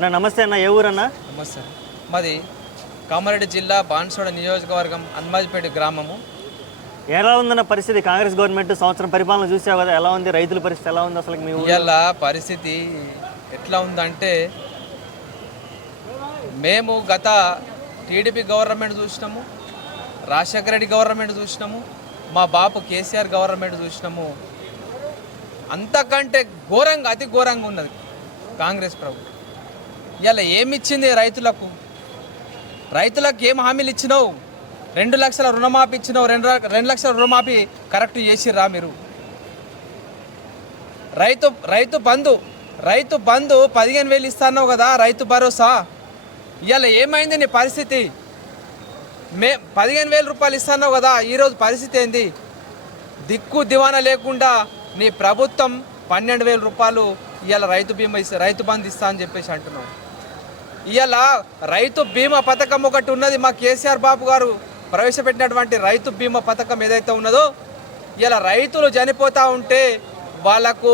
అన్న నమస్తే అన్న, ఏ ఊరన్నా? నమస్తే. మాది కామారెడ్డి జిల్లా బాన్సోడ నియోజకవర్గం అన్మాజిపేట గ్రామము. ఎలా ఉందన్న పరిస్థితి? కాంగ్రెస్ గవర్నమెంట్ సంవత్సరం పరిపాలన చూసావు కదా, ఎలా ఉంది? రైతుల పరిస్థితి ఎలా ఉంది అసలు మీ ఊళ్ళో? ఇవాళ పరిస్థితి ఎట్లా ఉందంటే, మేము గత టీడీపీ గవర్నమెంట్ చూసినాము, రాజశేఖర రెడ్డి గవర్నమెంట్ చూసినాము, మా బాపు కేసీఆర్ గవర్నమెంట్ చూసినాము. అంతకంటే ఘోరంగా, అతి ఘోరంగా ఉన్నది కాంగ్రెస్ ప్రభుత్వం. ఇవాళ ఏమిచ్చింది రైతులకు? రైతులకు ఏం హామీలు ఇచ్చినావు? 2 లక్షల రుణమాఫీ ఇచ్చినావు. 2 లక్షల రుణమాఫీ కరెక్ట్ చేసిర్రా మీరు? రైతు బంధు 15,000 ఇస్తున్నావు కదా, రైతు భరోసా. ఇవాళ ఏమైంది నీ పరిస్థితి? 15,000 రూపాయలు ఇస్తున్నావు కదా, ఈరోజు పరిస్థితి ఏంది? దిక్కు దివానా లేకుండా నీ ప్రభుత్వం 12,000 రూపాయలు ఇవాళ రైతు బంధు ఇస్తా అని చెప్పేసి అంటున్నావు. ఇవాళ రైతు బీమా పథకం ఒకటి ఉన్నది, మా కేసీఆర్ బాబు గారు ప్రవేశపెట్టినటువంటి రైతు బీమా పథకం ఏదైతే ఉన్నదో, ఇలా రైతులు చనిపోతూ ఉంటే వాళ్లకు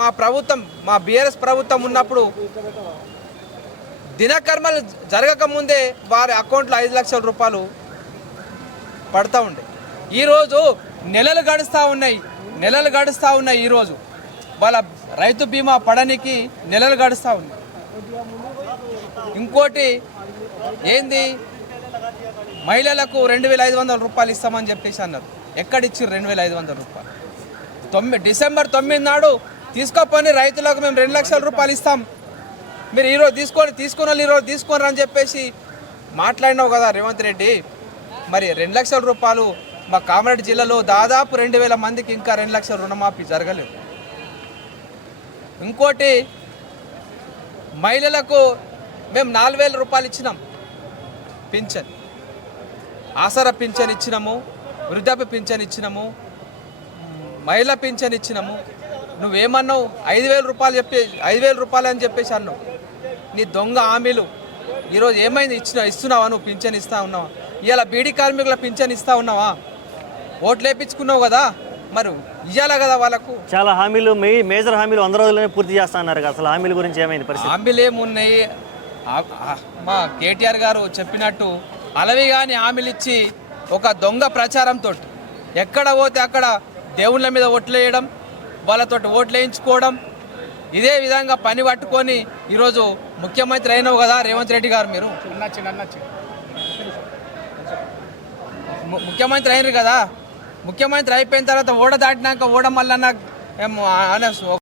మా ప్రభుత్వం, మా బీఆర్ఎస్ ప్రభుత్వం ఉన్నప్పుడు దినకర్మలు జరగకముందే వారి అకౌంట్లో 5 లక్షల రూపాయలు పడుతూ ఉండే. ఈరోజు నెలలు గడుస్తూ ఉన్నాయి. ఈరోజు వాళ్ళ రైతు బీమా పడడానికి నెలలు గడుస్తూ ఉన్నాయి. ఇంకోటి ఏంది, మహిళలకు 2,500 రూపాయలు ఇస్తామని చెప్పేసి అన్నారు. ఎక్కడిచ్చారు 2,500 రూపాయలు? డిసెంబర్ 9 నాడు తీసుకోపోని రైతులకు మేము 2 లక్షల రూపాయలు ఇస్తాం, మీరు ఈరోజు తీసుకున్న ఈరోజు తీసుకోరు అని చెప్పేసి మాట్లాడినావు కదా రేవంత్ రెడ్డి. మరి 2 లక్షల రూపాయలు మా కామారెడ్డి జిల్లాలో దాదాపు 2,000 మందికి ఇంకా 2 లక్షల రుణమాఫీ జరగలేదు. ఇంకోటి, మహిళలకు మేము 4,000 రూపాయలు ఇచ్చినాం పింఛన్, ఆసరా పింఛన్ ఇచ్చినాము, వృద్ధాప్య పింఛన్ ఇచ్చినాము, మహిళా పింఛన్ ఇచ్చినాము. నువ్వేమన్నావు? 5,000 రూపాయలు అని చెప్పేసి అన్నావు. నీ దొంగ హామీలు ఈరోజు ఏమైంది? ఇస్తున్నావా? నువ్వు పింఛన్ ఇస్తా ఉన్నావా? ఇవాళ బీడీ కార్మికుల పింఛన్ ఇస్తా ఉన్నావా? ఓట్లు వేయించుకున్నావు కదా, మరి ఇవ్వాలా కదా వాళ్ళకు. చాలా హామీలు, మేజర్ హామీలు 100 రోజుల్లోనే పూర్తి చేస్తా అన్నారు కదా, అసలు హామీల గురించి ఏమైంది పరిస్థితి? హామీలు ఏమున్నాయి? మా కేటీఆర్ గారు చెప్పినట్టు అలవి కానీ హామీలు ఇచ్చి ఒక దొంగ ప్రచారంతో ఎక్కడ పోతే అక్కడ దేవుళ్ళ మీద ఓట్లు వేయడం, వాళ్ళతో ఓట్లు వేయించుకోవడం, ఇదే విధంగా పని పట్టుకొని ఈరోజు ముఖ్యమంత్రి అయినావు కదా రేవంత్ రెడ్డి గారు. మీరు ముఖ్యమంత్రి అయినారు కదా, ముఖ్యమంత్రి అయిపోయిన తర్వాత ఓడ దాటినాక ఓడ మల్లన్న